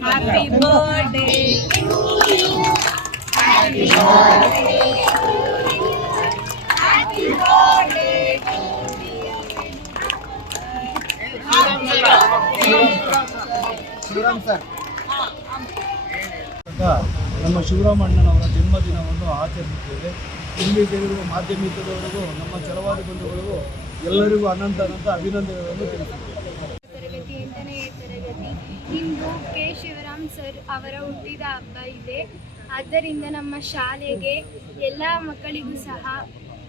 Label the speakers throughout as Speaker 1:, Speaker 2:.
Speaker 1: Happy birthday.
Speaker 2: ಅಂತ ನಮ್ಮ ಶಿವರಾಮಣ್ಣನವರ ಜನ್ಮದಿನವನ್ನು ಆಚರಿಸುತ್ತೇವೆ. ಇಲ್ಲಿ ಸೇರಿರುವ ಮಾಧ್ಯಮಿಕದವರೆಗೂ ನಮ್ಮ ಚಲವಾದಿ ಬಂಧುಗಳಿಗೂ ಎಲ್ಲರಿಗೂ ಅನಂತ ಅನಂತ ಅಭಿನಂದನೆಗಳನ್ನು ತಿಳಿಸುತ್ತೇವೆ.
Speaker 3: ಇಂದು ಕೆ. ಶಿವರಾಮ್ ಸರ್ ಅವರ ಹುಟ್ಟಿದ ಹಬ್ಬ ಇದೆ. ಆದ್ದರಿಂದ ನಮ್ಮ ಶಾಲೆಗೆ ಎಲ್ಲ ಮಕ್ಕಳಿಗೂ ಸಹ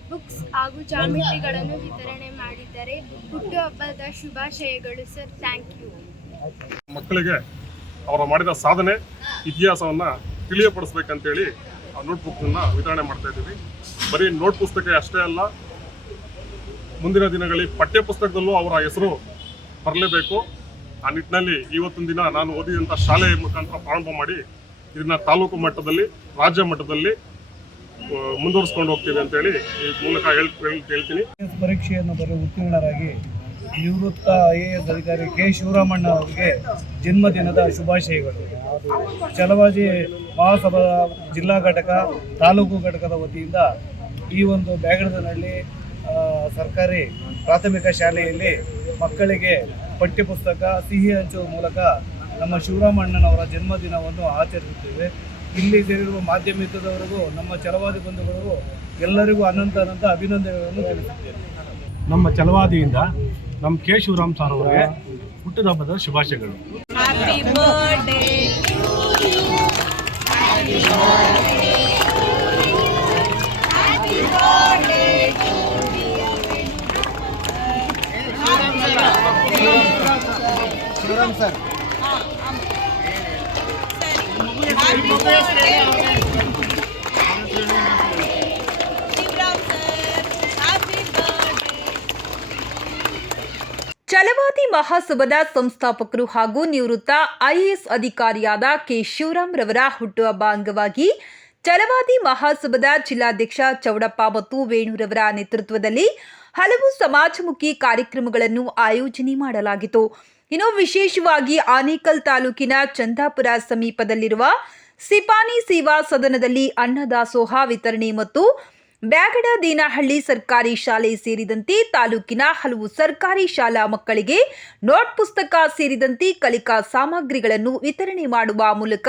Speaker 3: ಬುಕ್ಸ್ ಹಾಗೂ ಜಾಮಿಟ್ರಿಗಳನ್ನು ವಿತರಣೆ ಮಾಡಿದ್ದಾರೆ. ಹುಟ್ಟುಹಬ್ಬದ ಶುಭಾಶಯಗಳು ಸರ್. ಥ್ಯಾಂಕ್ ಯು
Speaker 4: ಮಕ್ಕಳಿಗೆ ಅವರು ಮಾಡಿದ ಸಾಧನೆ, ಇತಿಹಾಸವನ್ನು ತಿಳಿಯಪಡಿಸ್ಬೇಕಂತೇಳಿ ಆ ನೋಟ್ ಬುಕ್ನ ವಿತರಣೆ ಮಾಡ್ತಾ ಇದ್ದೀವಿ. ಬರೀ ನೋಟ್ ಪುಸ್ತಕ ಅಷ್ಟೇ ಅಲ್ಲ, ಮುಂದಿನ ದಿನಗಳಲ್ಲಿ ಪಠ್ಯ ಪುಸ್ತಕದಲ್ಲೂ ಅವರ ಹೆಸರು ಬರಲೇಬೇಕು. ಆ ನಿಟ್ಟಿನಲ್ಲಿ ಇವತ್ತಿನ ದಿನ ನಾನು ಓದಿದಂಥ ಶಾಲೆಯ ಮುಖಾಂತರ ಪ್ರಾರಂಭ ಮಾಡಿ ಇದನ್ನ ತಾಲೂಕು ಮಟ್ಟದಲ್ಲಿ, ರಾಜ್ಯ ಮಟ್ಟದಲ್ಲಿ ಮುಂದುವರಿಸ್ಕೊಂಡು ಹೋಗ್ತೀವಿ ಅಂತೇಳಿ ಈ ಮೂಲಕ ಹೇಳ್, ಹೇಳ್- ಹೇಳ್ತೀನಿ.
Speaker 2: ಪರೀಕ್ಷೆಯನ್ನು ಬರೆದು ಉತ್ತೀರ್ಣರಾಗಿ ನಿವೃತ್ತ ಐ ಎ ಎಸ್ ಅಧಿಕಾರಿ ಕೆ. ಶಿವರಾಮಣ್ಣ ಅವರಿಗೆ ಜನ್ಮದಿನದ ಶುಭಾಶಯಗಳು. ಚಲವಾಜಿ ಮಹಾಸಭಾ ಜಿಲ್ಲಾ ಘಟಕ, ತಾಲೂಕು ಘಟಕದ ವತಿಯಿಂದ ಈ ಒಂದು ಬ್ಯಾಗಡದನಹಳ್ಳಿ ಸರ್ಕಾರಿ ಪ್ರಾಥಮಿಕ ಶಾಲೆಯಲ್ಲಿ ಮಕ್ಕಳಿಗೆ ಪಠ್ಯಪುಸ್ತಕ ಸಿಹಿ ಹಂಚುವ ಮೂಲಕ ನಮ್ಮ ಶಿವರಾಮಣ್ಣನವರ ಜನ್ಮದಿನವನ್ನು ಆಚರಿಸುತ್ತೇವೆ. ಇಲ್ಲಿ ಸೇರಿರುವ ಮಾಧ್ಯಮಿಕದವರೆಗೂ ನಮ್ಮ ಚಲವಾದಿ ಬಂಧುಗಳಿಗೂ ಎಲ್ಲರಿಗೂ ಅನಂತ ಅನಂತ ಅಭಿನಂದನೆಗಳನ್ನು ತಿಳಿಸುತ್ತೇನೆ.
Speaker 5: ನಮ್ಮ ಛಲವಾದಿಯಿಂದ ನಮ್ಮ ಕೆ. ಶಿವರಾಮ್ ಸರ್ ಅವರಿಗೆ ಹುಟ್ಟುಹಬ್ಬದ ಶುಭಾಶಯಗಳು.
Speaker 1: ಶಿವರಾಮ್ ಸರ್.
Speaker 6: ಛಲವಾದಿ ಮಹಾಸಭಾದ ಸಂಸ್ಥಾಪಕರು ಹಾಗೂ ನಿವೃತ್ತ ಐಎಎಸ್ ಅಧಿಕಾರಿಯಾದ ಕೆ ಶಿವರಾಮ್ ರವರ ಹುಟ್ಟುಹಬ್ಬ ಅಂಗವಾಗಿ ಚಲವಾದಿ ಮಹಾಸಭಾದ ಜಿಲ್ಲಾಧ್ಯಕ್ಷ ಚೌಡಪ್ಪ ಮತ್ತು ವೇಣುರವರ ನೇತೃತ್ವದಲ್ಲಿ ಹಲವು ಸಮಾಜಮುಖಿ ಕಾರ್ಯಕ್ರಮಗಳನ್ನು ಆಯೋಜನೆ ಮಾಡಲಾಗಿತ್ತು. ಇನ್ನು ವಿಶೇಷವಾಗಿ ಆನೇಕಲ್ ತಾಲೂಕಿನ ಚಂದಾಪುರ ಸಮೀಪದಲ್ಲಿರುವ ಸಿಪಾನಿ ಸೇವಾ ಸದನದಲ್ಲಿ ಅನ್ನದಾಸೋಹ ವಿತರಣೆ ಮತ್ತು ಬ್ಯಾಗಡ ದೇನಹಳ್ಳಿ ಸರ್ಕಾರಿ ಶಾಲೆ ಸೇರಿದಂತೆ ತಾಲೂಕಿನ ಹಲವು ಸರ್ಕಾರಿ ಶಾಲಾ ಮಕ್ಕಳಿಗೆ ನೋಟ್ ಪುಸ್ತಕ ಸೇರಿದಂತೆ ಕಲಿಕಾ ಸಾಮಗ್ರಿಗಳನ್ನು ವಿತರಣೆ ಮಾಡುವ ಮೂಲಕ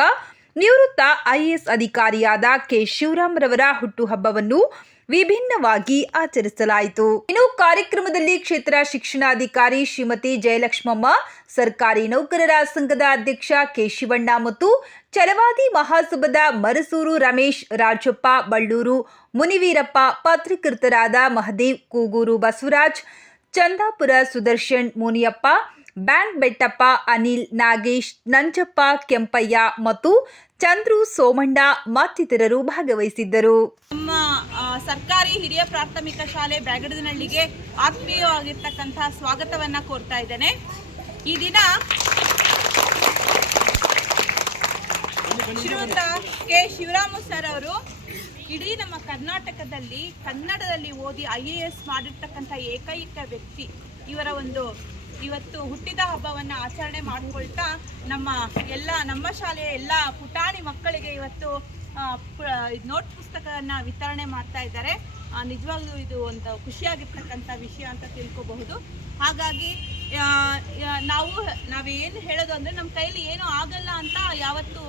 Speaker 6: ನಿವೃತ್ತ ಐಎಎಸ್ ಅಧಿಕಾರಿಯಾದ ಕೆ ಶಿವರಾಮ್ರವರ ಹುಟ್ಟುಹಬ್ಬವನ್ನು ವಿಭಿನ್ನವಾಗಿ ಆಚರಿಸಲಾಯಿತು. ಇನ್ನು ಕಾರ್ಯಕ್ರಮದಲ್ಲಿ ಕ್ಷೇತ್ರ ಶಿಕ್ಷಣಾಧಿಕಾರಿ ಶ್ರೀಮತಿ ಜಯಲಕ್ಷ್ಮಮ್ಮ, ಸರ್ಕಾರಿ ನೌಕರರ ಸಂಘದ ಅಧ್ಯಕ್ಷ ಕೆ ಶಿವಣ್ಣ ಮತ್ತು ಚಲವಾದಿ ಮಹಾಸಭದ ಮರಸೂರು ರಮೇಶ್, ರಾಜಪ್ಪ, ಬಳ್ಳೂರು ಮುನಿವೀರಪ್ಪ ಪತ್ರಕರ್ತರಾದ ಮಹದೇವ್, ಕೂಗೂರು ಬಸವರಾಜ್, ಚಂದಾಪುರ ಸುದರ್ಶನ್ ಮುನಿಯಪ್ಪ, ಬ್ಯಾಂಕ್ ಬೆಟ್ಟಪ್ಪ ಅನಿಲ್, ನಾಗೇಶ್, ನಂಜಪ್ಪ ಕೆಂಪಯ್ಯ ಮತ್ತು ಚಂದ್ರು ಸೋಮಣ್ಣ ಮತ್ತಿತರರು ಭಾಗವಹಿಸಿದ್ದರು.
Speaker 1: ಸರ್ಕಾರಿ ಹಿರಿಯ ಪ್ರಾಥಮಿಕ ಶಾಲೆ ಬ್ಯಾಗಡದನಹಳ್ಳಿಗೆ ಆತ್ಮೀಯವಾಗಿರ್ತಕ್ಕಂತಹ ಸ್ವಾಗತವನ್ನ ಕೋರ್ತಾ ಇದ್ದೇನೆ. ಈ ದಿನ ಶ್ರೀಯುತ ಕೆ. ಶಿವರಾಮು ಸರ್ ಅವರು ಇಡೀ ನಮ್ಮ ಕರ್ನಾಟಕದಲ್ಲಿ, ಕನ್ನಡದಲ್ಲಿ ಓದಿ ಐ ಎ ಎಸ್ ಮಾಡಿರ್ತಕ್ಕಂಥ ಏಕೈಕ ವ್ಯಕ್ತಿ. ಇವರ ಒಂದು ಇವತ್ತು ಹುಟ್ಟಿದ ಹಬ್ಬವನ್ನು ಆಚರಣೆ ಮಾಡಿಕೊಳ್ತಾ ನಮ್ಮ ಎಲ್ಲ, ನಮ್ಮ ಶಾಲೆಯ ಎಲ್ಲ ಪುಟಾಣಿ ಮಕ್ಕಳಿಗೆ ಇವತ್ತು ನೋಟ್ ಪುಸ್ತಕವನ್ನು ವಿತರಣೆ ಮಾಡ್ತಾ ಇದ್ದಾರೆ. ನಿಜವಾಗ್ಲೂ ಇದು ಒಂದು ಖುಷಿಯಾಗಿರ್ತಕ್ಕಂಥ ವಿಷಯ ಅಂತ ತಿಳ್ಕೋಬಹುದು. ಹಾಗಾಗಿ ನಾವು, ನಾವೇನು ಹೇಳೋದು ಅಂದರೆ ನಮ್ಮ ಕೈಯಲ್ಲಿ ಏನೂ ಆಗಲ್ಲ ಅಂತ ಯಾವತ್ತೂ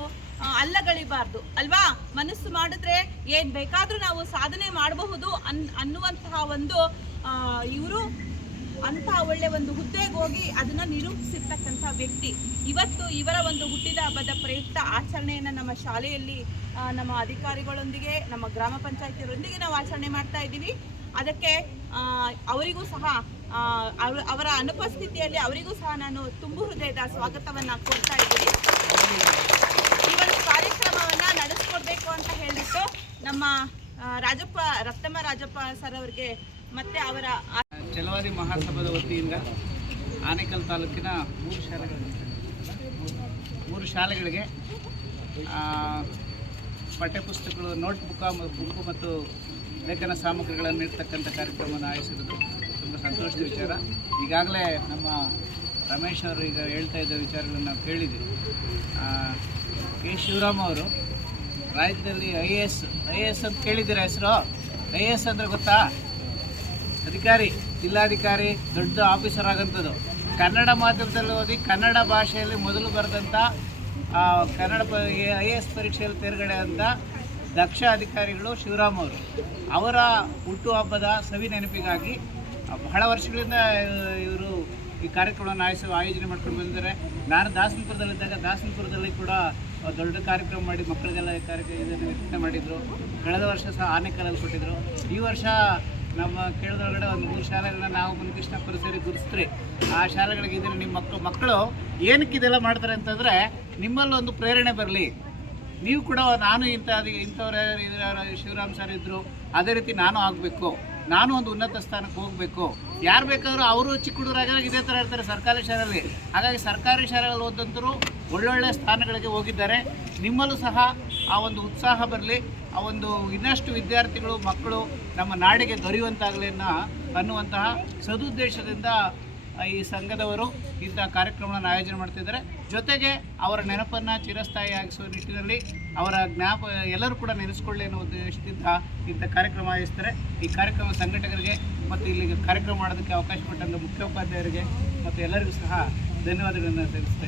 Speaker 1: ಅಲ್ಲಗಳಿಬಾರ್ದು. ಅಲ್ವಾ? ಮನಸ್ಸು ಮಾಡಿದ್ರೆ ಏನು ಬೇಕಾದರೂ ನಾವು ಸಾಧನೆ ಮಾಡಬಹುದು ಅನ್, ಅನ್ನುವಂತಹ ಒಂದು ಇವರು ಅಂತಹ ಒಳ್ಳೆ ಒಂದು ಹುದ್ದೆಗೆ ಹೋಗಿ ಅದನ್ನ ನಿರೂಪಿಸಿರ್ತಕ್ಕಂಥ ವ್ಯಕ್ತಿ. ಇವತ್ತು ಇವರ ಒಂದು ಹುಟ್ಟಿದ ಹಬ್ಬದ ಪ್ರಯುಕ್ತ ಆಚರಣೆಯನ್ನು ನಮ್ಮ ಶಾಲೆಯಲ್ಲಿ ನಮ್ಮ ಅಧಿಕಾರಿಗಳೊಂದಿಗೆ, ನಮ್ಮ ಗ್ರಾಮ ಪಂಚಾಯತಿಯರೊಂದಿಗೆ ನಾವು ಆಚರಣೆ ಮಾಡ್ತಾ ಇದ್ದೀವಿ. ಅದಕ್ಕೆ ಅವರಿಗೂ ಸಹ ಅವರ ಅನುಪಸ್ಥಿತಿಯಲ್ಲಿ ಅವರಿಗೂ ಸಹ ನಾನು ತುಂಬು ಹೃದಯದ ಸ್ವಾಗತವನ್ನು ಕೊಡ್ತಾ ಇದ್ದೀನಿ. ಈ ಒಂದು ಕಾರ್ಯಕ್ರಮವನ್ನು ನಡೆಸ್ಕೊಡ್ಬೇಕು ಅಂತ ಹೇಳಿಬಿಟ್ಟು ನಮ್ಮ ರಾಜಪ್ಪ ರತ್ನಮ್ಮ ರಾಜಪ್ಪ ಸರ್ ಅವರಿಗೆ ಮತ್ತೆ ಅವರ
Speaker 7: ಛಲವಾದಿ ಮಹಾಸಭಾದ ವತಿಯಿಂದ ಆನೇಕಲ್ ತಾಲೂಕಿನ ಮೂರು ಶಾಲೆಗಳಿಗೆ ಮೂರು ಶಾಲೆಗಳಿಗೆ ಪಠ್ಯಪುಸ್ತಕಗಳು ನೋಟ್ ಬುಕ್ಕ ಬುಕ್ಕು ಮತ್ತು ಲೇಖನ ಸಾಮಗ್ರಿಗಳನ್ನು ನೀಡ್ತಕ್ಕಂಥ ಕಾರ್ಯಕ್ರಮವನ್ನು ಆಯೋಜಿಸಿರೋದು ತುಂಬ ಸಂತೋಷದ ವಿಚಾರ. ಈಗಾಗಲೇ ನಮ್ಮ ರಮೇಶ್ ಅವರು ಈಗ ಹೇಳ್ತಾ ಇದ್ದ ವಿಚಾರಗಳನ್ನು ನಾವು ಕೇಳಿದ್ದೀವಿ. ಕೆ. ಶಿವರಾಮ್ ಅವರು ರಾಜ್ಯದಲ್ಲಿ I A S, I A S ಅಂತ ಕೇಳಿದ್ದೀರಾ ಹೆಸರು? ಐ ಎ ಎಸ್ ಅಂದರೆ ಗೊತ್ತಾ? ಅಧಿಕಾರಿ, ಜಿಲ್ಲಾಧಿಕಾರಿ, ದೊಡ್ಡ ಆಫೀಸರ್ ಆಗೋಂಥದ್ದು. ಕನ್ನಡ ಮಾಧ್ಯಮದಲ್ಲಿ ಓದಿ ಕನ್ನಡ ಭಾಷೆಯಲ್ಲಿ ಮೊದಲು ಬರೆದಂಥ ಕನ್ನಡ ಐ ಎ ಎಸ್ ಪರೀಕ್ಷೆಯಲ್ಲಿ ತೇರ್ಗಡೆ ಅಂತ ದಕ್ಷ ಅಧಿಕಾರಿಗಳು ಶಿವರಾಮ್ ಅವರು. ಅವರ ಹುಟ್ಟುಹಬ್ಬದ ಸವಿ ನೆನಪಿಗಾಗಿ, ಬಹಳ ವರ್ಷಗಳಿಂದ ಇವರು ಈ ಕಾರ್ಯಕ್ರಮವನ್ನು ಆಯೋಜ, ಆಯೋಜನೆ ಮಾಡ್ಕೊಂಡು ಬಂದಿದ್ದಾರೆ. ನಾನು ದಾಸನಪುರದಲ್ಲಿದ್ದಾಗ ದಾಸನಪುರದಲ್ಲಿ ಕೂಡ ದೊಡ್ಡ ಕಾರ್ಯಕ್ರಮ ಮಾಡಿ ಮಕ್ಕಳಿಗೆಲ್ಲ ಕಾರ್ಯಕ್ರಮ ಇದನ್ನು ಮಾಡಿದರು. ಕಳೆದ ವರ್ಷ ಸಹ ಆನೆಕಲ್ಲಲ್ಲಿ ಕೊಟ್ಟಿದ್ದರು ಈ ವರ್ಷ ನಮ್ಮ ಕೇಳಿದೊಳಗಡೆ ಒಂದು ಮೂರು ಶಾಲೆಗಳನ್ನ ನಾವು ಬಂದಿಷ್ಟ ಸೇರಿ ಗುರುಸ್ತ್ರಿ ಆ ಶಾಲೆಗಳಿಗೆ ಇದ್ರೆ ನಿಮ್ಮ ಮಕ್ಕಳು ಮಕ್ಕಳು ಏನಕ್ಕೆ ಇದೆಲ್ಲ ಮಾಡ್ತಾರೆ ಅಂತಂದರೆ ನಿಮ್ಮಲ್ಲಿ ಒಂದು ಪ್ರೇರಣೆ ಬರಲಿ. ನೀವು ಕೂಡ ನಾನು ಇಂಥ ಇಂಥವ್ರು ಶಿವರಾಮ್ ಸರ್ ಇದ್ದರು ಅದೇ ರೀತಿ ನಾನು ಆಗಬೇಕು. ನಾನು ಒಂದು ಉನ್ನತ ಸ್ಥಾನಕ್ಕೆ ಹೋಗಬೇಕು. ಯಾರು ಬೇಕಾದರೂ ಅವರು ಚಿಕ್ಕ ಹುಡುಗರಾಗ ಇದೇ ಥರ ಇರ್ತಾರೆ ಸರ್ಕಾರಿ ಶಾಲೆಯಲ್ಲಿ. ಹಾಗಾಗಿ ಸರ್ಕಾರಿ ಶಾಲೆಗಳಲ್ಲಿ ಓದಂತರು ಒಳ್ಳೊಳ್ಳೆ ಸ್ಥಾನಗಳಿಗೆ ಹೋಗಿದ್ದಾರೆ. ನಿಮ್ಮಲ್ಲೂ ಸಹ ಆ ಒಂದು ಉತ್ಸಾಹ ಬರಲಿ. ಆ ಒಂದು ಇನ್ನಷ್ಟು ವಿದ್ಯಾರ್ಥಿಗಳು, ಮಕ್ಕಳು ನಮ್ಮ ನಾಡಿಗೆ ದೊರೆಯುವಂತಾಗಲಿ ಅನ್ನೋ ಅನ್ನುವಂತಹ ಸದುದ್ದೇಶದಿಂದ ಈ ಸಂಘದವರು ಇಂಥ ಕಾರ್ಯಕ್ರಮವನ್ನು ಆಯೋಜನೆ ಮಾಡ್ತಿದ್ದಾರೆ. ಜೊತೆಗೆ ಅವರ ನೆನಪನ್ನು ಚಿರಸ್ಥಾಯಿಯಾಗಿಸುವ ನಿಟ್ಟಿನಲ್ಲಿ ಅವರ ಜ್ಞಾಪ, ಎಲ್ಲರೂ ಕೂಡ ನೆನೆಸ್ಕೊಳ್ಳಿ ಅನ್ನೋ ಉದ್ದೇಶದಿಂದ ಇಂಥ ಕಾರ್ಯಕ್ರಮ ಆಯೋಜಿಸ್ತಾರೆ. ಈ ಕಾರ್ಯಕ್ರಮ ಸಂಘಟಕರಿಗೆ ಮತ್ತು ಇಲ್ಲಿಗೆ ಕಾರ್ಯಕ್ರಮ ಮಾಡೋದಕ್ಕೆ ಅವಕಾಶ ಕೊಟ್ಟಂಥ ಮುಖ್ಯೋಪಾಧ್ಯಾಯರಿಗೆ ಮತ್ತು ಎಲ್ಲರಿಗೂ ಸಹ ಧನ್ಯವಾದಗಳನ್ನು ತಿಳಿಸ್ತಾ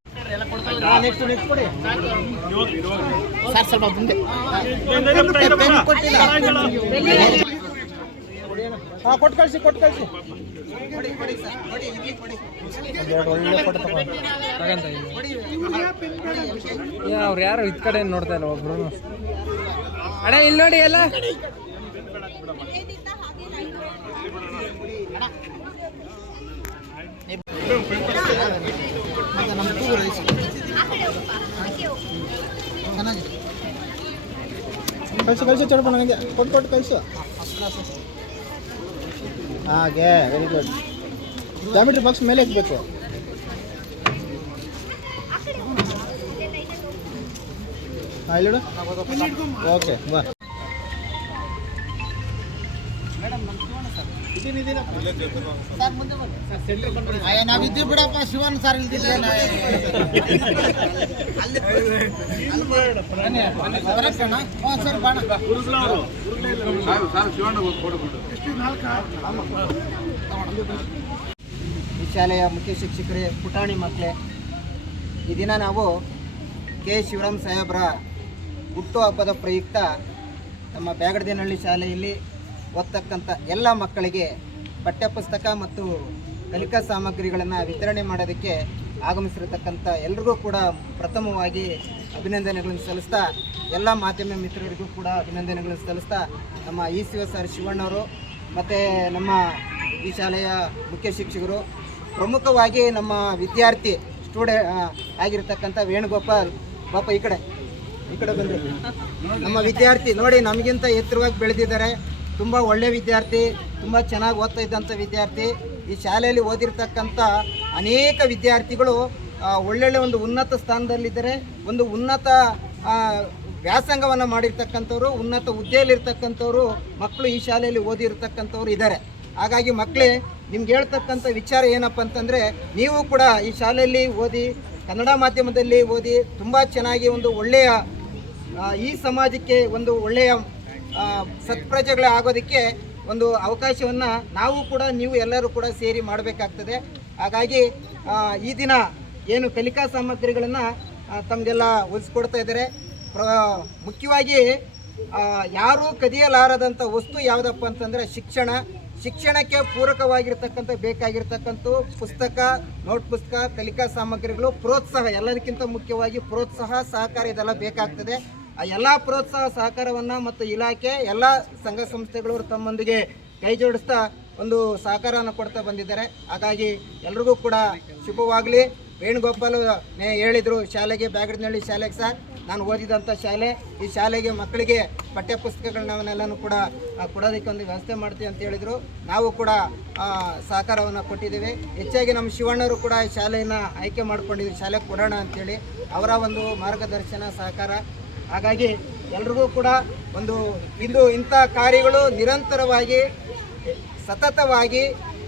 Speaker 1: ಸರಿ ಸ್ವಲ್ಪ ಮುಂದೆ.
Speaker 8: ಕೊಟ್ಟು ಕಳಿಸಿ ಕೊಟ್ಟು ಕಳಿಸಿ. ಅವ್ರು ಯಾರು ಇದ್ ಕಡೆ ನೋಡ್ತಾ ಇಲ್ಲ ಒಬ್ರು. ಅಣ್ಣ ಇಲ್ಲಿ ನೋಡಿ ಎಲ್ಲ. ಕಳಿಸು ಕಳಿಸು ಚಡಪ ನನಗೆ ಕೊಟ್ಟು ಕೊಟ್ಟು ಕಳಿಸು. ಹಾಗೆ ವೆರಿ ಗುಡ್ ಜಾಮಿಟ್ರಿ ಬಾಕ್ಸ್ ಮೇಲೆ ಇಕ್ಬೇಕು ಹಾಂ ಓಕೆ ಬಾ. ನಾವಿದ್ದೀವಿ ಬಿಡಪ್ಪ ಶಿವನ್ ಸರ್ ಬಾಣ ಈ ಶಾಲೆಯ ಮುಖ್ಯ ಶಿಕ್ಷಕರೇ, ಪುಟಾಣಿ ಮಕ್ಕಳೇ, ಈ ದಿನ ನಾವು ಕೆ. ಶಿವರಾಮ್ ಸಾಹೇಬ್ರ ಹುಟ್ಟುಹಬ್ಬದ ಪ್ರಯುಕ್ತ ನಮ್ಮ ಬ್ಯಾಗಡದೇನಹಳ್ಳಿ ಶಾಲೆಯಲ್ಲಿ ಓದ್ತಕ್ಕಂಥ ಎಲ್ಲ ಮಕ್ಕಳಿಗೆ ಪಠ್ಯಪುಸ್ತಕ ಮತ್ತು ಕಲಿಕಾ ಸಾಮಗ್ರಿಗಳನ್ನು ವಿತರಣೆ ಮಾಡೋದಕ್ಕೆ ಆಗಮಿಸಿರತಕ್ಕಂಥ ಎಲ್ರಿಗೂ ಕೂಡ ಪ್ರಥಮವಾಗಿ ಅಭಿನಂದನೆಗಳನ್ನು ಸಲ್ಲಿಸ್ತಾ, ಎಲ್ಲ ಮಾಧ್ಯಮ ಮಿತ್ರರಿಗೂ ಕೂಡ ಅಭಿನಂದನೆಗಳನ್ನು ಸಲ್ಲಿಸ್ತಾ, ನಮ್ಮ ಇ ಸಿ ಓ ಸರ್ ಶಿವಣ್ಣವರು ಮತ್ತು ನಮ್ಮ ಈ ಶಾಲೆಯ ಮುಖ್ಯ ಶಿಕ್ಷಕರು, ಪ್ರಮುಖವಾಗಿ ನಮ್ಮ ವಿದ್ಯಾರ್ಥಿ ಸ್ಟೂಡೆ ಆಗಿರ್ತಕ್ಕಂಥ ವೇಣುಗೋಪಾಲ್ ಪಾಪ ಈ ಕಡೆ ಈ ಕಡೆ ಬಂದರು. ನಮ್ಮ ವಿದ್ಯಾರ್ಥಿ ನೋಡಿ ನಮಗಿಂತ ಎತ್ತರವಾಗಿ ಬೆಳೆದಿದ್ದಾರೆ. ತುಂಬ ಒಳ್ಳೆ ವಿದ್ಯಾರ್ಥಿ, ತುಂಬ ಚೆನ್ನಾಗಿ ಓದ್ತಾ ಇದ್ದಂಥ ವಿದ್ಯಾರ್ಥಿ. ಈ ಶಾಲೆಯಲ್ಲಿ ಓದಿರ್ತಕ್ಕಂಥ ಅನೇಕ ವಿದ್ಯಾರ್ಥಿಗಳು ಒಳ್ಳೊಳ್ಳೆ ಒಂದು ಉನ್ನತ ಸ್ಥಾನದಲ್ಲಿದ್ದಾರೆ, ಒಂದು ಉನ್ನತ ವ್ಯಾಸಂಗವನ್ನು ಮಾಡಿರ್ತಕ್ಕಂಥವ್ರು, ಉನ್ನತ ಹುದ್ದೆಯಲ್ಲಿರ್ತಕ್ಕಂಥವ್ರು, ಮಕ್ಕಳು ಈ ಶಾಲೆಯಲ್ಲಿ ಓದಿರ್ತಕ್ಕಂಥವ್ರು ಇದ್ದಾರೆ. ಹಾಗಾಗಿ ಮಕ್ಕಳೇ, ನಿಮ್ಗೆ ಹೇಳ್ತಕ್ಕಂಥ ವಿಚಾರ ಏನಪ್ಪ ಅಂತಂದರೆ, ನೀವು ಕೂಡ ಈ ಶಾಲೆಯಲ್ಲಿ ಓದಿ, ಕನ್ನಡ ಮಾಧ್ಯಮದಲ್ಲಿ ಓದಿ, ತುಂಬ ಚೆನ್ನಾಗಿ ಒಂದು ಒಳ್ಳೆಯ ಈ ಸಮಾಜಕ್ಕೆ ಒಂದು ಒಳ್ಳೆಯ ಸತ್ಪ್ರಜೆಗಳೇ ಆಗೋದಕ್ಕೆ ಒಂದು ಅವಕಾಶವನ್ನು ನಾವು ಕೂಡ, ನೀವು ಎಲ್ಲರೂ ಕೂಡ ಸೇರಿ ಮಾಡಬೇಕಾಗ್ತದೆ. ಹಾಗಾಗಿ ಈ ದಿನ ಏನು ಕಲಿಕಾ ಸಾಮಗ್ರಿಗಳನ್ನು ತಮಗೆಲ್ಲ ಉಳಿಸ್ಕೊಡ್ತಾ ಇದ್ದಾರೆ. ಪ್ರ, ಮುಖ್ಯವಾಗಿ ಯಾರೂ ಕದಿಯಲಾರದಂಥ ವಸ್ತು ಯಾವುದಪ್ಪ ಅಂತಂದರೆ ಶಿಕ್ಷಣ. ಶಿಕ್ಷಣಕ್ಕೆ ಪೂರಕವಾಗಿರ್ತಕ್ಕಂಥ ಬೇಕಾಗಿರ್ತಕ್ಕಂಥ ಪುಸ್ತಕ, ನೋಟ್ ಪುಸ್ತಕ, ಕಲಿಕಾ ಸಾಮಗ್ರಿಗಳು, ಪ್ರೋತ್ಸಾಹ, ಎಲ್ಲದಕ್ಕಿಂತ ಮುಖ್ಯವಾಗಿ ಪ್ರೋತ್ಸಾಹ, ಸಹಕಾರ ಇದೆಲ್ಲ ಬೇಕಾಗ್ತದೆ. ಆ ಎಲ್ಲ ಪ್ರೋತ್ಸಾಹ ಸಹಕಾರವನ್ನು ಮತ್ತು ಇಲಾಖೆ ಎಲ್ಲ ಸಂಘ ಸಂಸ್ಥೆಗಳು ತಮ್ಮೊಂದಿಗೆ ಕೈ ಜೋಡಿಸ್ತಾ ಒಂದು ಸಹಕಾರವನ್ನು ಕೊಡ್ತಾ ಬಂದಿದ್ದಾರೆ. ಹಾಗಾಗಿ ಎಲ್ರಿಗೂ ಕೂಡ ಶುಭವಾಗಲಿ. ವೇಣುಗೋಪಾಲ್ ಹೇಳಿದರು, ಶಾಲೆಗೆ ಬ್ಯಾಗಡ್ನಹಳ್ಳಿ ಶಾಲೆಗೆ ಸರ್. ನಾನು ಓದಿದಂಥ ಶಾಲೆ. ಈ ಶಾಲೆಗೆ ಮಕ್ಕಳಿಗೆ ಪಠ್ಯ ಪುಸ್ತಕಗಳನ್ನೆಲ್ಲನೂ ಕೂಡ ಕೊಡೋದಕ್ಕೆ ಒಂದು ವ್ಯವಸ್ಥೆ ಮಾಡ್ತೀವಿ ಅಂತ ಹೇಳಿದರು. ನಾವು ಕೂಡ ಸಹಕಾರವನ್ನು ಕೊಟ್ಟಿದ್ದೇವೆ. ಹೆಚ್ಚಾಗಿ ನಮ್ಮ ಶಿವಣ್ಣವರು ಕೂಡ ಈ ಶಾಲೆಯನ್ನು ಆಯ್ಕೆ ಮಾಡ್ಕೊಂಡಿದ್ದೀವಿ ಶಾಲೆಗೆ ಕೊಡೋಣ ಅಂಥೇಳಿ ಅವರ ಒಂದು ಮಾರ್ಗದರ್ಶನ, ಸಹಕಾರ. ಹಾಗಾಗಿ ಎಲ್ರಿಗೂ ಕೂಡ ಒಂದು ಇಂದು ಇಂಥ ಕಾರ್ಯಗಳು ನಿರಂತರವಾಗಿ, ಸತತವಾಗಿ,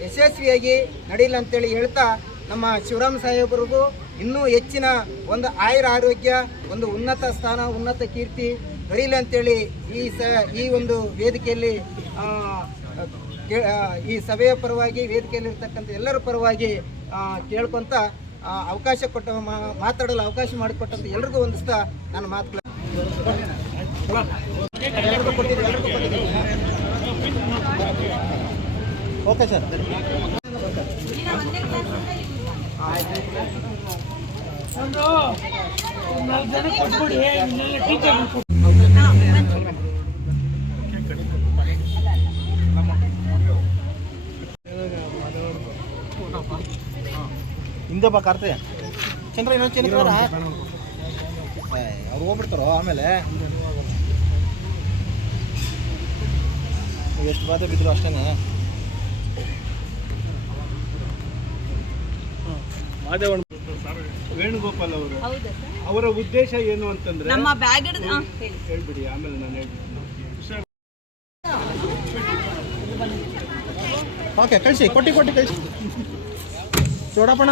Speaker 8: ಯಶಸ್ವಿಯಾಗಿ ನಡೀಲಿ ಅಂತೇಳಿ ಹೇಳ್ತಾ ನಮ್ಮ ಶಿವರಾಮ್ ಸಾಹೇಬರಿಗೂ ಇನ್ನೂ ಹೆಚ್ಚಿನ ಒಂದು ಆಯುರ ಆರೋಗ್ಯ, ಒಂದು ಉನ್ನತ ಸ್ಥಾನ, ಉನ್ನತ ಕೀರ್ತಿ ದೊರೀಲಿ ಅಂತೇಳಿ ಈ ಸ, ಈ ಒಂದು ವೇದಿಕೆಯಲ್ಲಿ ಈ ಸಭೆಯ ಪರವಾಗಿ ವೇದಿಕೆಯಲ್ಲಿರ್ತಕ್ಕಂಥ ಎಲ್ಲರ ಪರವಾಗಿ ಕೇಳ್ಕೊತ ಅವಕಾಶ ಕೊಟ್ಟ ಮಾತಾಡಲು ಅವಕಾಶ ಮಾಡಿಕೊಟ್ಟಂತ ಎಲ್ರಿಗೂ ಒಂದಿಸ್ತಾ ನಾನು ಮಾತು ಓಕೆ ಸರ್. ಹಿಂದೆ ಬಾ ಕಾರ್ತೆ ಚಂದ್ರ ಇನ್ನೊಂದು ಚಂದ್ರ ಅವ್ರು ಹೋಗ್ಬಿಡ್ತಾರೋ ಆಮೇಲೆ? ಎಷ್ಟು ಬಾಧೆ ಬಿದ್ದರು ಅಷ್ಟೇನೆ?
Speaker 5: ಮಾದೇವಣ್ಣ ವೇಣುಗೋಪಾಲ್ ಅವರು. ಅವರ ಉದ್ದೇಶ ಏನು ಅಂತಂದ್ರೆ
Speaker 1: ನಮ್ಮ ಬ್ಯಾಗ್ ಹೇಳಿ.
Speaker 5: ಹೇಳ್ಬಿಡಿ ಆಮೇಲೆ ನಾನು ಹೇಳ್ಬಿಡ್ತೀನಿ
Speaker 8: ಓಕೆ ಕಳಿಸಿ ಕೊಟ್ಟಿ ಕೊಟ್ಟಿ ಕಳಿಸಿ. ಚೋಡಪ್ಪಣ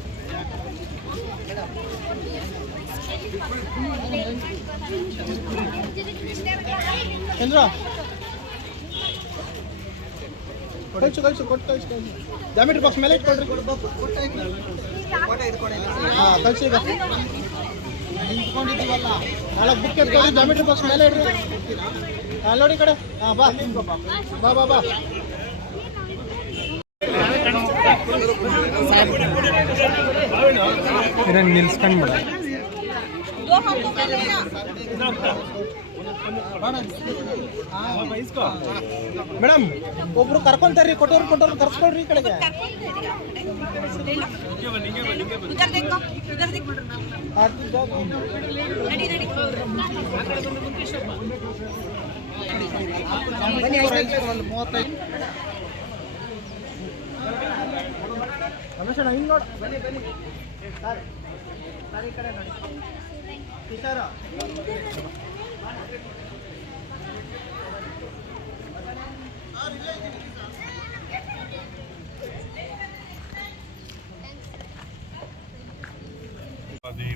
Speaker 8: ಚಂದ್ರ ಕಳಿಸು ಕಳಿಸು ಕೊಟ್ಟು ಕಳಿಸು ಕಳಿಸು ಜಾಮಿಟ್ರಿ ಬಾಕ್ಸ್ ಮೇಲೆ ಇಟ್ಕೊಳ್ರಿ ಹಾಂ ಕಳಿಸಿ ಈಗ ನಾಲ್ಕು ಬುಕ್ ಎತ್ಕೊಳ್ಳಿ ಜಾಮಿಟ್ರಿ ಬಾಕ್ಸ್ ಮೇಲೆ ಇಡ್ರಿ ಹಾಂ ನೋಡಿ ಈ ಕಡೆ ಹಾಂ ಬಾ ಬಾ ಬಾ ಬಾ ನಿಲ್ಸ್ಕೊಂಡ್ಬಿಡ
Speaker 1: ಇದನ್ನು ನಿಲ್ಸ್ಕೊಂಡು
Speaker 8: ಮೇಡಮ್ ಒಬ್ರು ಕರ್ಕೊಂತಾರ್ರಿ ಕೊಟ್ಟವ್ರು ಕೊಟ್ಟವ್ರು ಕರ್ಸ್ಕೊಳ್ರಿ ಕಡೆಗೆ. ಮೂವತ್ತೈದು ಹಿಂಗ್ ನೋಡಿ.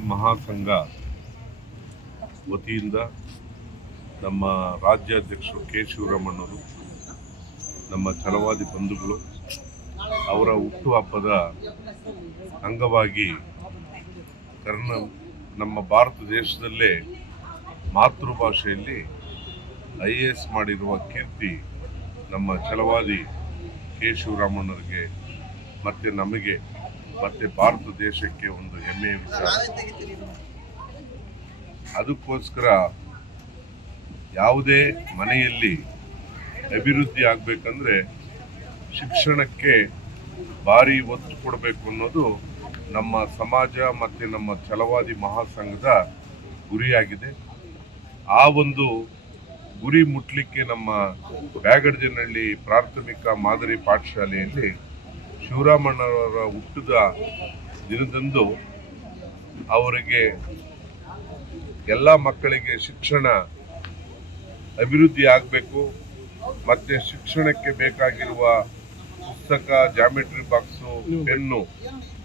Speaker 9: ಮಹಾಸಂಘ ವತಿಯಿಂದ ನಮ್ಮ ರಾಜ್ಯಾಧ್ಯಕ್ಷರು ಕೆ ಶಿವರಾಮಣ್ಣವರು ನಮ್ಮ ಛಲವಾದಿ ಬಂಧುಗಳು ಅವರ ಹುಟ್ಟುಹಬ್ಬದ ಅಂಗವಾಗಿ ಕರ್ನ ನಮ್ಮ ಭಾರತ ದೇಶದಲ್ಲೇ ಮಾತೃಭಾಷೆಯಲ್ಲಿ ಐ ಎ ಎಸ್ ಮಾಡಿರುವ ಕೀರ್ತಿ ನಮ್ಮ ಛಲವಾದಿ ಕೆ ಶಿವರಾಮಣ್ಣರಿಗೆ ಮತ್ತು ನಮಗೆ, ಮತ್ತು ಭಾರತ ದೇಶಕ್ಕೆ ಒಂದು ಹೆಮ್ಮೆಯ ವಿಚಾರ. ಅದಕ್ಕೋಸ್ಕರ ಯಾವುದೇ ಮನೆಯಲ್ಲಿ ಅಭಿವೃದ್ಧಿ ಆಗಬೇಕಂದ್ರೆ ಶಿಕ್ಷಣಕ್ಕೆ ಭಾರಿ ಒತ್ತು ಕೊಡಬೇಕು ಅನ್ನೋದು ನಮ್ಮ ಸಮಾಜ ಮತ್ತು ನಮ್ಮ ಛಲವಾದಿ ಮಹಾಸಂಘದ ಗುರಿಯಾಗಿದೆ. ಆ ಒಂದು ಗುರಿ ಮುಟ್ಲಿಕ್ಕೆ ನಮ್ಮ ಬ್ಯಾಗಡ್ಜನಹಳ್ಳಿ ಪ್ರಾಥಮಿಕ ಮಾದರಿ ಪಾಠಶಾಲೆಯಲ್ಲಿ ಶಿವರಾಮಣ್ಣವರ ಹುಟ್ಟಿದ ದಿನದಂದು ಅವರಿಗೆ ಎಲ್ಲ ಮಕ್ಕಳಿಗೆ ಶಿಕ್ಷಣ ಅಭಿವೃದ್ಧಿ ಆಗಬೇಕು, ಮತ್ತು ಶಿಕ್ಷಣಕ್ಕೆ ಬೇಕಾಗಿರುವ ಪುಸ್ತಕ ಜಾಮಿಟ್ರಿ ಬಾಕ್ಸು ಪೆನ್ನು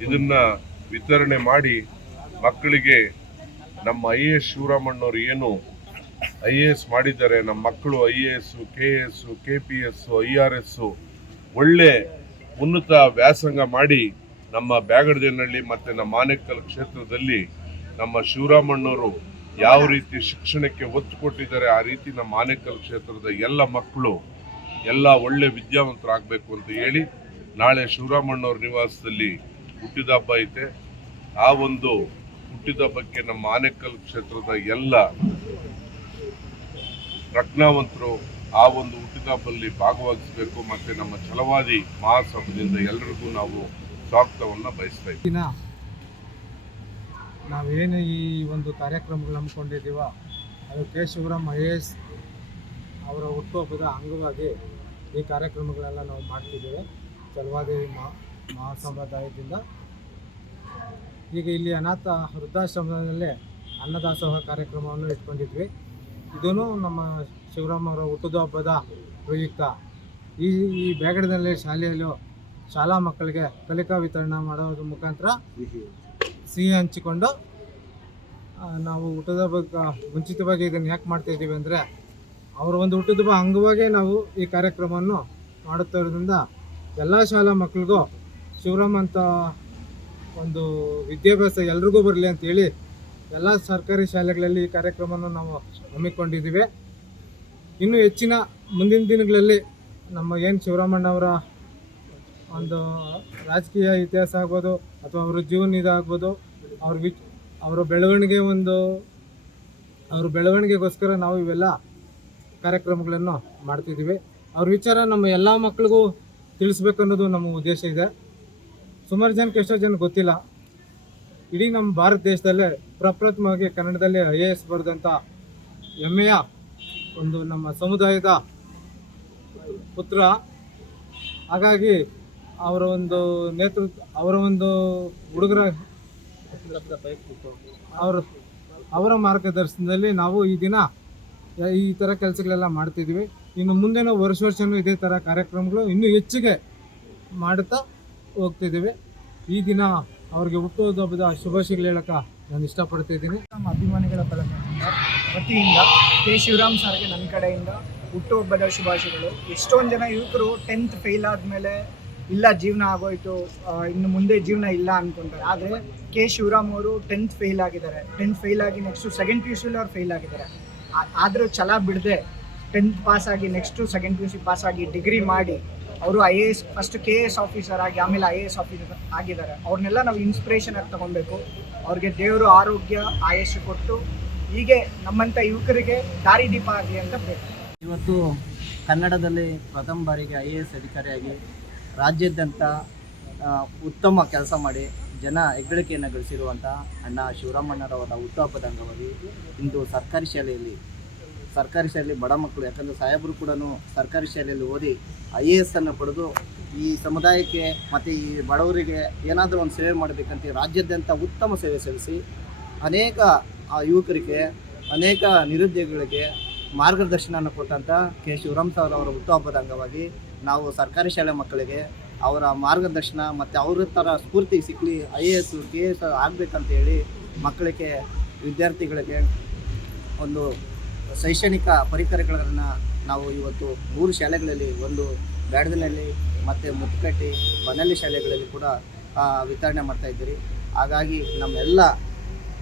Speaker 9: ಇದನ್ನ ವಿತರಣೆ ಮಾಡಿ ಮಕ್ಕಳಿಗೆ ನಮ್ಮ ಐ ಎಸ್ ಶಿವರಾಮಣ್ಣವ್ರು ಏನು ಐ ಎ ಎಸ್ ಮಾಡಿದ್ದಾರೆ ನಮ್ಮ ಮಕ್ಕಳು I A S K S K P S I R S ಒಳ್ಳೆ ಉನ್ನತ ವ್ಯಾಸಂಗ ಮಾಡಿ ನಮ್ಮ ಬ್ಯಾಗಡದೇನಹಳ್ಳಿ ಮತ್ತು ನಮ್ಮ ಆನೇಕಲ್ ಕ್ಷೇತ್ರದಲ್ಲಿ ನಮ್ಮ ಶಿವರಾಮಣ್ಣವರು ಯಾವ ರೀತಿ ಶಿಕ್ಷಣಕ್ಕೆ ಒತ್ತು ಕೊಟ್ಟಿದ್ದಾರೆ ಆ ರೀತಿ ನಮ್ಮ ಆನೇಕಲ್ ಕ್ಷೇತ್ರದ ಎಲ್ಲ ಮಕ್ಕಳು ಎಲ್ಲ ಒಳ್ಳೆ ವಿದ್ಯಾವಂತರಾಗಬೇಕು ಅಂತ ಹೇಳಿ ನಾಳೆ ಶಿವರಾಮಣ್ಣವ್ರ ನಿವಾಸದಲ್ಲಿ ಹುಟ್ಟಿದ ಹಬ್ಬ ಐತೆ. ಆ ಒಂದು ಹುಟ್ಟಿದ ಹಬ್ಬಕ್ಕೆ ನಮ್ಮ ಆನೇಕಲ್ ಕ್ಷೇತ್ರದ ಎಲ್ಲ ಪ್ರಜ್ಞಾವಂತರು ಆ ಒಂದು ಹುಟ್ಟಿದ ಹಬ್ಬದಲ್ಲಿ ಭಾಗವಹಿಸಬೇಕು ಮತ್ತೆ ನಮ್ಮ ಛಲವಾದಿ ಮಹಾಸಭದಿಂದ ಎಲ್ಲರಿಗೂ ನಾವು ಸ್ವಾಗತವನ್ನು ಬಯಸ್ತಾ ಇದ್ದೀವಿ.
Speaker 2: ನಾವೇನು ಈ ಒಂದು ಕಾರ್ಯಕ್ರಮಗಳು ಹಮ್ಮಿಕೊಂಡಿದ್ದೀವೋ, ಅದು K. Shivaram, I. A. S. ಅವರ ಹುಟ್ಟುಹಬ್ಬದ ಅಂಗವಾಗಿ ಈ ಕಾರ್ಯಕ್ರಮಗಳೆಲ್ಲ ನಾವು ಮಾಡ್ತಿದ್ದೇವೆ. ಚಲುವಾದೇವಿ ಮಹಾ, ಮಹಾಸಂಪ್ರದಾಯದಿಂದ. ಈಗ ಇಲ್ಲಿ ಅನಾಥ ವೃದ್ಧಾಶ್ರಮದಲ್ಲಿ ಅನ್ನದಾಸೋಹ ಕಾರ್ಯಕ್ರಮವನ್ನು ಇಟ್ಕೊಂಡಿದ್ವಿ. ಇದೂ ನಮ್ಮ ಶಿವರಾಮ್ ಅವರ ಹುಟ್ಟುಹಬ್ಬದ ಪ್ರಯುಕ್ತ. ಈ ಈ ಬೇಗಡದಲ್ಲಿ ಶಾಲೆಯಲ್ಲೂ ಶಾಲಾ ಮಕ್ಕಳಿಗೆ ಕಲಿಕಾ ವಿತರಣೆ ಮಾಡೋದ್ರ ಮುಖಾಂತರ ಸಿಹಿ ಹಂಚಿಕೊಂಡು ನಾವು ಹುಟ್ಟದ ಹಬ್ಬಕ್ಕೆ, ಮುಂಚಿತವಾಗಿ ಇದನ್ನು ಯಾಕೆ ಮಾಡ್ತಾಯಿದ್ದೀವಿ ಅಂದರೆ ಅವರ ಒಂದು ಹುಟ್ಟಿದ ಅಂಗವಾಗೇ ನಾವು ಈ ಕಾರ್ಯಕ್ರಮವನ್ನು ಮಾಡುತ್ತಾ ಇರೋದ್ರಿಂದ ಎಲ್ಲ ಶಾಲಾ ಮಕ್ಕಳಿಗೂ ಶಿವರಾಮ್ ಅಂತ ಒಂದು ವಿದ್ಯಾಭ್ಯಾಸ ಎಲ್ರಿಗೂ ಬರಲಿ ಅಂತೇಳಿ ಎಲ್ಲ ಸರ್ಕಾರಿ ಶಾಲೆಗಳಲ್ಲಿ ಈ ಕಾರ್ಯಕ್ರಮವನ್ನು ನಾವು ಹಮ್ಮಿಕೊಂಡಿದ್ದೀವಿ. ಇನ್ನೂ ಹೆಚ್ಚಿನ ಮುಂದಿನ ದಿನಗಳಲ್ಲಿ ನಮ್ಮ ಏನು ಶಿವರಾಮಣ್ಣವರ ಒಂದು ರಾಜಕೀಯ ಇತಿಹಾಸ ಆಗ್ಬೋದು ಅಥವಾ ಅವರ ಜೀವನ ಇದಾಗ್ಬೋದು, ಅವ್ರ ವಿ ಅವರ ಬೆಳವಣಿಗೆ ಒಂದು ಅವ್ರ ಬೆಳವಣಿಗೆಗೋಸ್ಕರ ನಾವು ಇವೆಲ್ಲ ಕಾರ್ಯಕ್ರಮಗಳನ್ನು ಮಾಡ್ತಿದ್ದೀವಿ. ಅವ್ರ ವಿಚಾರ ನಮ್ಮ ಎಲ್ಲ ಮಕ್ಕಳಿಗೂ ತಿಳಿಸ್ಬೇಕು ಅನ್ನೋದು ನಮ್ಮ ಉದ್ದೇಶ ಇದೆ. ಸುಮಾರು ಜನಕ್ಕೆ ಎಷ್ಟೋ ಜನ ಗೊತ್ತಿಲ್ಲ. ಇಡೀ ನಮ್ಮ ಭಾರತ ದೇಶದಲ್ಲೇ ಪ್ರಪ್ರಥಮವಾಗಿ ಕನ್ನಡದಲ್ಲಿ ಐ ಎ ಎಸ್ ಬರೆದಂಥ ಹೆಮ್ಮೆಯ ಒಂದು ನಮ್ಮ ಸಮುದಾಯದ ಪುತ್ರ. ಹಾಗಾಗಿ ಅವರ ಒಂದು ನೇತೃತ್ವ ಅವರ ಒಂದು ಹುಡುಗರ ಅವರ ಅವರ ಮಾರ್ಗದರ್ಶನದಲ್ಲಿ ನಾವು ಈ ದಿನ ಈ ಥರ ಕೆಲಸಗಳೆಲ್ಲ ಮಾಡ್ತಿದ್ವಿ. ಇನ್ನು ಮುಂದಿನ ವರ್ಷ ವರ್ಷವೂ ಇದೇ ಥರ ಕಾರ್ಯಕ್ರಮಗಳು ಇನ್ನೂ ಹೆಚ್ಚಿಗೆ ಮಾಡುತ್ತಾ ಹೋಗ್ತಿದ್ದೀವಿ. ಈ ದಿನ ಅವ್ರಿಗೆ ಹುಟ್ಟುಹಬ್ಬದ ಶುಭಾಶಯಗಳು ಹೇಳಕ್ಕ ನಾನು ಇಷ್ಟಪಡ್ತಿದ್ದೀನಿ.
Speaker 10: ನಮ್ಮ ಅಭಿಮಾನಿಗಳ ಬಳಗದಿಂದ ವತಿಯಿಂದ ಕೆ. ಶಿವರಾಮ್ ಸರ್ಗೆ ನನ್ನ ಕಡೆಯಿಂದ ಹುಟ್ಟುಹಬ್ಬದ ಶುಭಾಶಯಗಳು. ಎಷ್ಟೊಂದು ಜನ ಯುವಕರು ಟೆಂತ್ ಫೇಲ್ ಆದಮೇಲೆ ಇಲ್ಲ, ಜೀವನ ಆಗೋಯ್ತು ಇನ್ನು ಮುಂದೆ ಜೀವನ ಇಲ್ಲ ಅನ್ಕೊಂತಾರೆ. ಆದರೆ ಕೆ. ಶಿವರಾಮ್ ಅವರು ಟೆಂತ್ ಫೇಲ್ ಆಗಿದ್ದಾರೆ. ಟೆಂತ್ ಫೇಲ್ ಆಗಿ ನೆಕ್ಸ್ಟು ಸೆಕೆಂಡ್ ಪಿ ಯು ಅವ್ರು ಫೇಲ್ ಆಗಿದ್ದಾರೆ. ಆದರೂ ಛಲ ಬಿಡದೆ ಟೆಂತ್ ಪಾಸ್ ಆಗಿ next second P U C pass ಆಗಿ ಡಿಗ್ರಿ ಮಾಡಿ, ಅವರು I A S first K A S officer ಆಗಿ, ಆಮೇಲೆ ಐ ಎ ಎಸ್ ಆಫೀಸರ್ ಆಗಿದ್ದಾರೆ. ಅವ್ರನ್ನೆಲ್ಲ ನಾವು ಇನ್ಸ್ಪಿರೇಷನ್ ಆಗಿ ತಗೊಬೇಕು ಅವ್ರಿಗೆ ದೇವರು ಆರೋಗ್ಯ, ಆಯಸ್ಸು ಕೊಟ್ಟು ಹೀಗೆ ನಮ್ಮಂಥ ಯುವಕರಿಗೆ ದಾರಿದೀಪ ಆಗಲಿ ಅಂತ ಬೇಕು
Speaker 11: ಇವತ್ತು ಕನ್ನಡದಲ್ಲಿ ಪ್ರಥಮ ಬಾರಿಗೆ ಐ ಎ ಎಸ್ ಅಧಿಕಾರಿಯಾಗಿ ರಾಜ್ಯಾದ್ಯಂತ ಉತ್ತಮ ಕೆಲಸ ಮಾಡಿ ಜನ ಹೆಗ್ಗಳಿಕೆಯನ್ನು ಗಳಿಸಿರುವಂಥ ಅಣ್ಣ ಶಿವರಾಮಣ್ಣರವರ ಹುಟ್ಟುಹಬ್ಬದ ಅಂಗವಾಗಿ ಇಂದು ಸರ್ಕಾರಿ ಶಾಲೆಯಲ್ಲಿ ಸರ್ಕಾರಿ ಶಾಲೆಯಲ್ಲಿ ಬಡ ಮಕ್ಕಳು ಯಾಕಂದರೆ ಸಾಹೇಬರು ಕೂಡ ಸರ್ಕಾರಿ ಶಾಲೆಯಲ್ಲಿ ಓದಿ ಐ ಎ ಎಸ್ ಅನ್ನು ಪಡೆದು ಈ ಸಮುದಾಯಕ್ಕೆ ಮತ್ತು ಈ ಬಡವರಿಗೆ ಏನಾದರೂ ಒಂದು ಸೇವೆ ಮಾಡಬೇಕಂತ ರಾಜ್ಯಾದ್ಯಂತ ಉತ್ತಮ ಸೇವೆ ಸಲ್ಲಿಸಿ ಅನೇಕ ಆ, ಯುವಕರಿಗೆ ಅನೇಕ ನಿರುದ್ಯೋಗಿಗಳಿಗೆ ಮಾರ್ಗದರ್ಶನವನ್ನು ಕೊಟ್ಟಂಥ ಕೆ. ಶಿವರಾಮ್ ಸರ್ ಅವರ ಹುಟ್ಟುಹಬ್ಬದ ಅಂಗವಾಗಿ ನಾವು ಸರ್ಕಾರಿ ಶಾಲೆ ಮಕ್ಕಳಿಗೆ ಅವರ ಮಾರ್ಗದರ್ಶನ ಮತ್ತು ಅವ್ರ ಥರ ಸ್ಫೂರ್ತಿ ಸಿಕ್ಕಲಿ I A S, K S ಆಗಬೇಕಂತ ಹೇಳಿ ಮಕ್ಕಳಿಗೆ, ವಿದ್ಯಾರ್ಥಿಗಳಿಗೆ ಒಂದು ಶೈಕ್ಷಣಿಕ ಪರಿಕರಗಳನ್ನು ನಾವು ಇವತ್ತು ಮೂರು ಶಾಲೆಗಳಲ್ಲಿ, ಒಂದು ಬ್ಯಾಡದಿನಲ್ಲಿ ಮತ್ತು ಮುತ್ತಕಟ್ಟಿ ಬನಲ್ಲಿ ಶಾಲೆಗಳಲ್ಲಿ ಕೂಡ ವಿತರಣೆ ಮಾಡ್ತಾಯಿದ್ದೀರಿ ಹಾಗಾಗಿ ನಮ್ಮೆಲ್ಲ